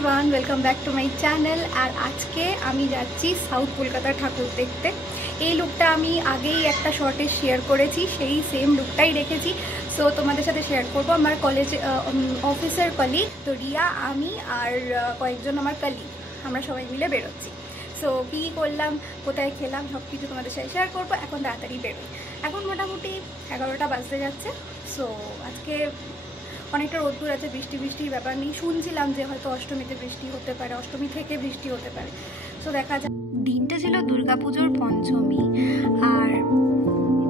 Everyone, welcome back to my channel. আর আজকে আমি যাচ্ছি সাউথ কলকাতা ঠাকুর দেখতে। এই লুকটা আমি আগেই একটা শর্টে শেয়ার করেছি, সেই সেম লুকটাই রেখেছি। সো তোমাদের সাথে শেয়ার করবো। আমার কলেজে অফিসের কলিগ তো রিয়া, আমি আর কয়েকজন আমার কলিগ, আমরা সবাই মিলে বেরোচ্ছি। সো কী করলাম, কোথায় খেলাম, সব কিছু তোমাদের সাথে শেয়ার করবো। এখন তাড়াতাড়ি বেরোই, এখন মোটামুটি 11টা বাজতে যাচ্ছে। সো আজকে অনেকটা রোদ্দুর আছে, বৃষ্টির ব্যাপার নেই। শুনছিলাম যে হয়তো অষ্টমীতে বৃষ্টি হতে পারে, অষ্টমী থেকে বৃষ্টি হতে পারে। সো দেখা যাক। দিনটা ছিল দুর্গাপুজোর পঞ্চমী, আর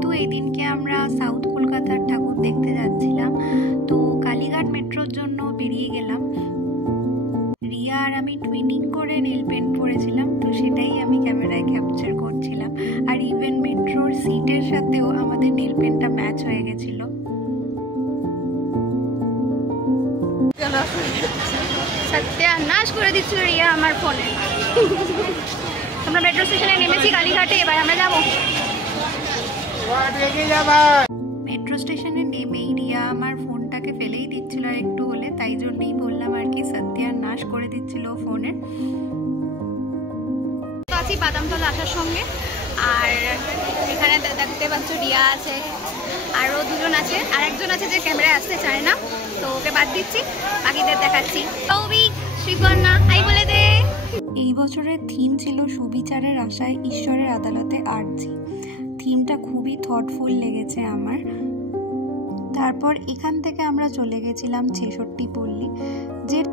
তো এই দিনকে আমরা সাউথ কলকাতার ঠাকুর দেখতে যাচ্ছিলাম। তো কালীঘাট মেট্রোর জন্য বেরিয়ে গেলাম। রিয়া আর আমি টুইনিং করে নেল পেন্ট পরেছিলাম, তো সেটাই আমি ক্যামেরায় ক্যাপচার করছিলাম। আর ইভেন মেট্রোর সিটের সাথেও আমাদের নেল পেন্টটা ম্যাচ হয়ে গেছিলো। সত্যানাশ করে দিচ্ছিল রিয়া আমার ফোনে। আমরা মেট্রো স্টেশনে নেমেছি কালীঘাটে, এবার আমরা যাবো। মেট্রো স্টেশনে নেমেই রিয়া আমার ফোনটাকে ফেলেই দিচ্ছিল আর একটু হলে, তাই জন্যই বললাম আর কি, সত্যানাশ করে দিচ্ছিল ফোনের। আছি বাদামতলা আসার সঙ্গে, আর এখানে দেখতে পাচ্ছ রিয়া আছে, আরও দুজন আছে, আর একজন আছে যে ক্যামেরায় আসতে চায় না, তো ওকে বাদ দিচ্ছি, বাকিদের দেখাচ্ছি। শ্রীকন্যা আই বলে দে। এই বছরের থিম ছিল সুবিচারের আশায় ঈশ্বরের আদালতে আর্জি। থিমটা খুবই থটফুল লেগেছে আমার। তারপর এখান থেকে আমরা চলে গেছিলাম 66 পল্লী,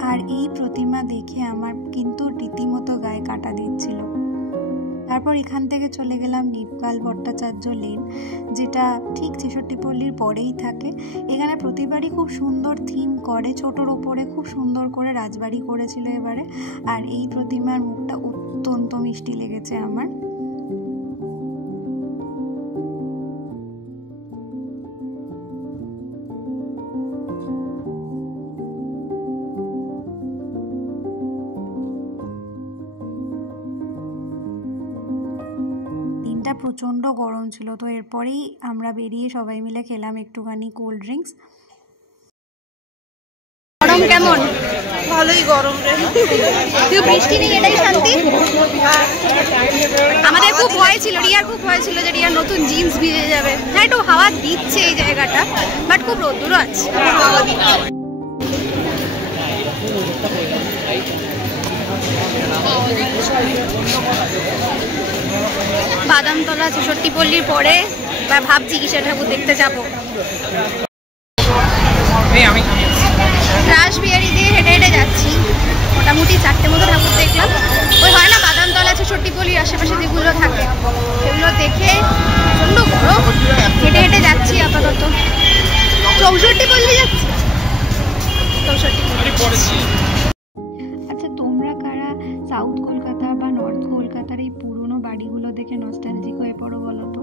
আর এই প্রতিমা দেখে আমার কিন্তু রীতিমতো গায়ে কাটা দিচ্ছিল। তারপর এখান থেকে চলে গেলাম নির্বাল ভট্টাচার্য লেন, যেটা ঠিক 66 পল্লীর পরেই থাকে। এখানে প্রতিবারই খুব সুন্দর থিম করে, ছোটোর ওপরে খুব সুন্দর করে রাজবাড়ি করেছিল এবারে। আর এই প্রতিমার মুখটা অত্যন্ত মিষ্টি লেগেছে আমার। প্রচণ্ড গরম ছিল, তো এরপরেই আমরা বেরিয়ে সবাই মিলে খেলাম একটুখানি কোল্ড ড্রিঙ্কস। গরম কেমন? ভালোই গরম রে, তুই বৃষ্টি নেই এটাই শান্তি। আমাদের খুব ভয় ছিল, রিয়ার খুব ভয় ছিল যে রিয়ার নতুন জিন্স ভিজে যাবে। হ্যাঁ, একটু হাওয়া দিচ্ছে এই জায়গাটা, বাট খুব রোদ্দুরও আছে। বাদামতলা 66 পল্লীর পরে বা ভাবছি কিসের ঠাকুর দেখতে যাবো। রাসবিহারি দিয়ে হেঁটে হেঁটে যাচ্ছি, মোটামুটি 4টে মতো ঠাকুর দেখলাম। ওই হয় না বাদামতলা 66 পল্লীর আশেপাশে যেগুলো থাকে সেগুলো দেখে প্রচণ্ড গরম, হেঁটে হেঁটে যাচ্ছি আপাতত। 64 পল্লী যাচ্ছি, 64 পল্লী। আচ্ছা, তোমরা কারা সাউথ কলকাতা বা নর্থ কলকাতার এই পুরনো বাড়িগুলো দেখে নস্টালজিক হয়ে পড়ো বলো তো?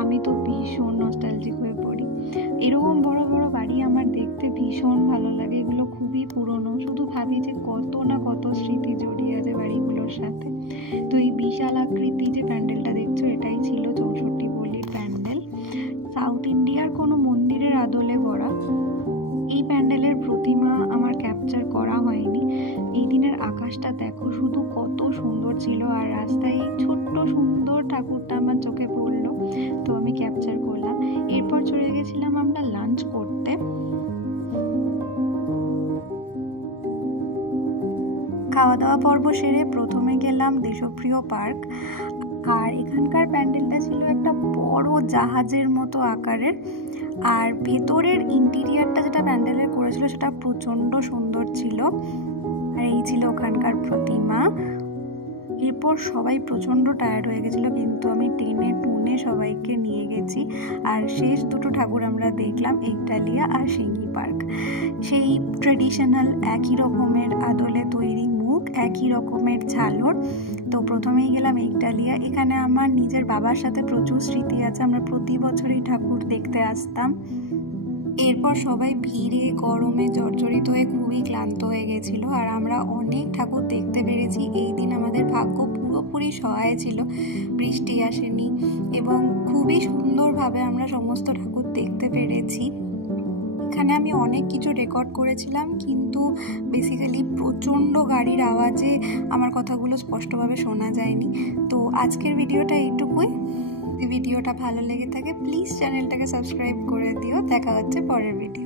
আমি তো ভীষণ নস্টালজিক হয়ে পড়ি। এরকম বড় বড় বাড়ি আমার দেখতে ভীষণ ভালো লাগে। এগুলো খুবই পুরনো, শুধু ভাবি যে কত না কত স্মৃতি জড়িয়ে আছে বাড়িগুলোর সাথে। তো এই বিশাল আকৃতি যে প্যান্ডেলটা দেখছো, এটাই ছিল 64 পল্লীর প্যান্ডেল, সাউথ ইন্ডিয়ার কোনো মন্দিরের আদলে গড়া। এই প্যান্ডেলের প্রতিমা আমার ক্যাপচার করা হয়নি। এই দিনের আকাশটা দেখো শুধু কত সুন্দর ছিল, আর রাস্তায় এই ছোট্ট সুন্দর ঠাকুরটা আমার চোখে পড়লো, তো আমি ক্যাপচার করলাম। এরপর চলে গেছিলাম আমরা লাঞ্চ করতে। খাওয়া দাওয়া পর্ব সেরে প্রথমে গেলাম দেশপ্রিয় পার্ক। আর এখানকার প্যান্ডেলটা ছিল একটা বড় জাহাজের মতো আকারের, আর ভেতরের ইন্টিরিয়ারটা যেটা প্যান্ডেলের করেছিল সেটা প্রচণ্ড সুন্দর ছিল। আর এই ছিল ওখানকার প্রতিমা। এরপর সবাই প্রচণ্ড টায়ার্ড হয়ে গেছিলো, কিন্তু আমি টেনে টুনে সবাইকে নিয়ে গেছি। আর শেষ দুটো ঠাকুর আমরা দেখলাম, একডালিয়া আর সিঙ্গি পার্ক। সেই ট্রেডিশনাল একই রকমের আদলে তৈরি মুখ, একই রকমের ঝালর। তো প্রথমেই গেলাম একডালিয়া। এখানে আমার নিজের বাবার সাথে প্রচুর স্মৃতি আছে, আমরা প্রতি বছরই ঠাকুর দেখতে আসতাম। এরপর সবাই ভিড়ে গরমে জর্জরিত হয়ে খুবই ক্লান্ত হয়ে গেছিলো, আর আমরা অনেক ঠাকুর দেখতে পেরেছি। এই দিন আমাদের ভাগ্য পুরোপুরি সহায় ছিল, বৃষ্টি আসেনি এবং খুবই সুন্দরভাবে আমরা সমস্ত ঠাকুর দেখতে পেরেছি। এখানে আমি অনেক কিছু রেকর্ড করেছিলাম, কিন্তু বেসিক্যালি প্রচণ্ড গাড়ির আওয়াজে আমার কথাগুলো স্পষ্টভাবে শোনা যায়নি। তো আজকের ভিডিওটা এইটুকুই। যদি ভিডিওটা ভালো লেগে থাকে প্লিজ চ্যানেলটাকে সাবস্ক্রাইব করে দিও। দেখা হচ্ছে পরের ভিডিও।